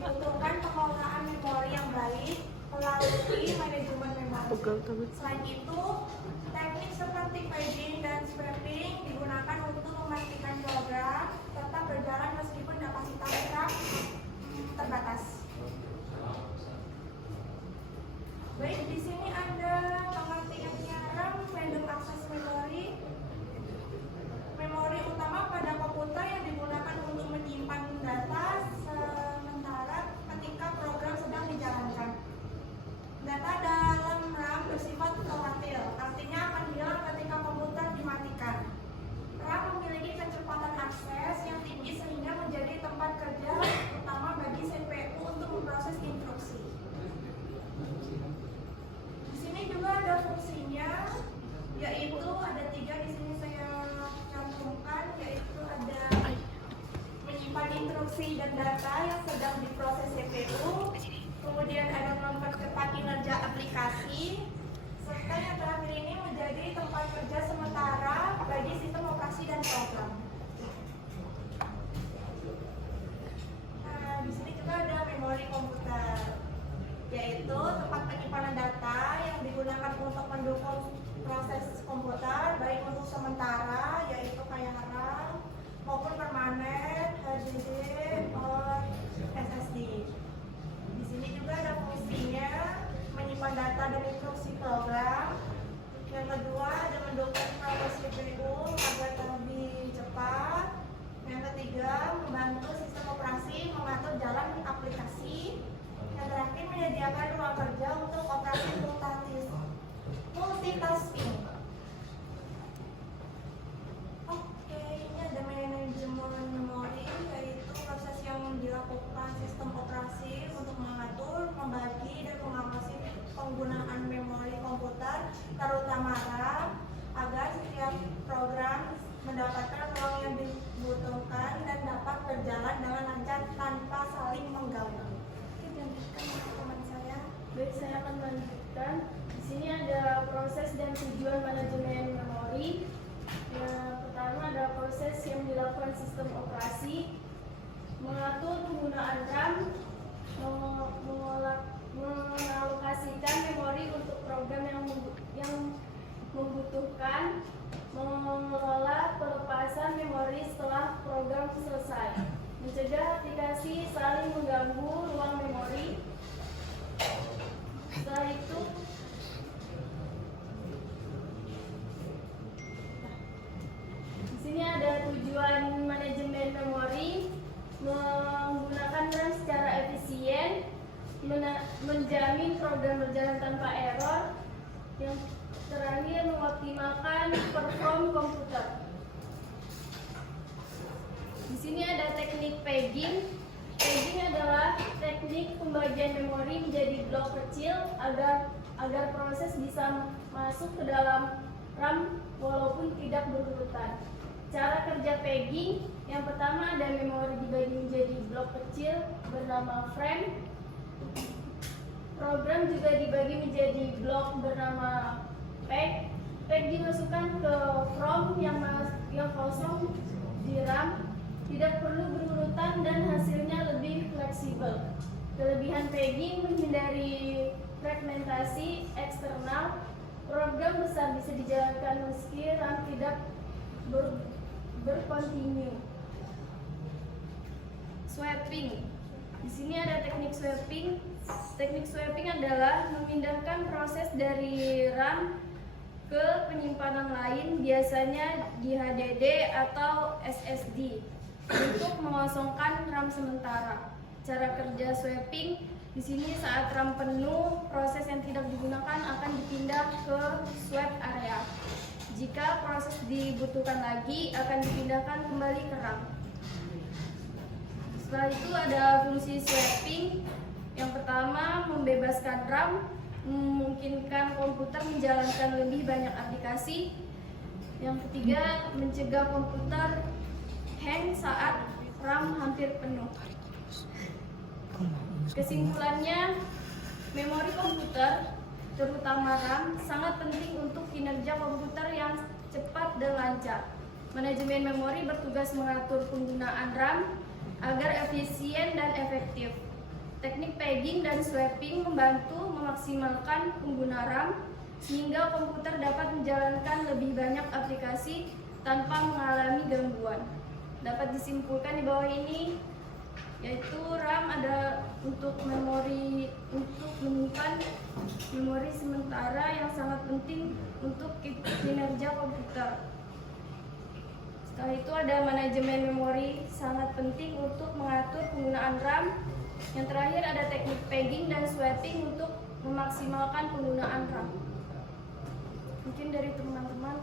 Dibutuhkan pengelolaan memori yang baik melalui manajemen memori. Selain itu, teknik seperti paging dan swapping digunakan untuk memastikan program tetap berjalan meskipun kapasitas RAM terbatas. Baik, di sini ada pengertiannya RAM, random access memory. Memori utama pada komputer yang digunakan untuk menyimpan data sementara ketika program sedang dijalankan. Data dalam RAM bersifat volatil, artinya akan hilang ketika komputer dimatikan. RAM memiliki kecepatan akses yang tinggi sehingga menjadi tempat kerja utama bagi CPU untuk memproses instruksi. Di sini juga ada fungsinya, yaitu ada 3 di sini saya cantumkan, yaitu ada menyimpan instruksi dan data yang sedang diproses CPU, kemudian ada mempercepat kinerja aplikasi, serta yang terakhir ini menjadi tempat kerja sementara bagi sistem operasi dan program. Nah, di sini juga ada memori komputer, yaitu tempat penyimpanan data yang digunakan untuk mendukung proses komputer, baik untuk sementara, yaitu kayak RAM, maupun permanen, HDD, or SSD. Di sini juga ada fungsinya menyimpan data dan instruksi program. Yang kedua ada mendukung proses CPU agar lebih cepat. Yang ketiga membantu sistem operasi mengatur jalan aplikasi. Yang terakhir menyediakan ruang kerja untuk operasi multitasking. Oke, ini ada manajemen memori, yaitu proses yang dilakukan sistem operasi untuk mengatur, membagi, dan mengawasi penggunaan memori komputer, terutama RAM, agar setiap program mendapatkan ruang yang dibutuhkan dan dapat berjalan dengan lancar tanpa saling mengganggu. Teman saya. Baik, saya akan melanjutkan. Di sini ada proses dan tujuan manajemen memori. Yang pertama adalah proses yang dilakukan sistem operasi, mengatur penggunaan RAM, mengalokasikan memori untuk program yang membutuhkan, mengelola pelepasan memori setelah program selesai, mencegah aplikasi saling mengganggu ruang memori. Setelah itu, di sini ada tujuan manajemen memori, menggunakan RAM secara efisien, menjamin program berjalan tanpa error. Yang terakhir, mengoptimalkan perform komputer. Di sini ada teknik paging. Paging adalah teknik pembagian memori menjadi blok kecil agar proses bisa masuk ke dalam RAM walaupun tidak berurutan. Cara kerja paging, yang pertama ada memori dibagi menjadi blok kecil bernama frame. Program juga dibagi menjadi blok bernama peg. Peg dimasukkan ke ROM yang kosong di RAM, tidak perlu berurutan dan hasilnya lebih fleksibel. Kelebihan paging menghindari fragmentasi eksternal. Program besar bisa dijalankan meski RAM tidak berkontinu. Swapping. Di sini ada teknik swapping. Teknik swapping adalah memindahkan proses dari RAM ke penyimpanan lain, biasanya di HDD atau SSD, untuk mengosongkan RAM sementara. Cara kerja swapping, di sini saat RAM penuh, proses yang tidak digunakan akan dipindah ke swap area. Jika proses dibutuhkan lagi, akan dipindahkan kembali ke RAM. Setelah itu ada fungsi swapping. Yang pertama, membebaskan RAM, memungkinkan komputer menjalankan lebih banyak aplikasi. Yang ketiga, mencegah komputer hang saat RAM hampir penuh. Kesimpulannya, memori komputer, terutama RAM, sangat penting untuk kinerja komputer yang cepat dan lancar. Manajemen memori bertugas mengatur penggunaan RAM agar efisien dan efektif. Teknik pegging dan swapping membantu memaksimalkan pengguna RAM sehingga komputer dapat menjalankan lebih banyak aplikasi tanpa mengalami gangguan. Dapat disimpulkan di bawah ini, yaitu RAM ada untuk memori untuk menyimpan memori sementara yang sangat penting untuk kinerja komputer. Setelah itu ada manajemen memori, sangat penting untuk mengatur penggunaan RAM. Yang terakhir ada teknik pegging dan swapping untuk memaksimalkan penggunaan RAM. Mungkin dari teman-teman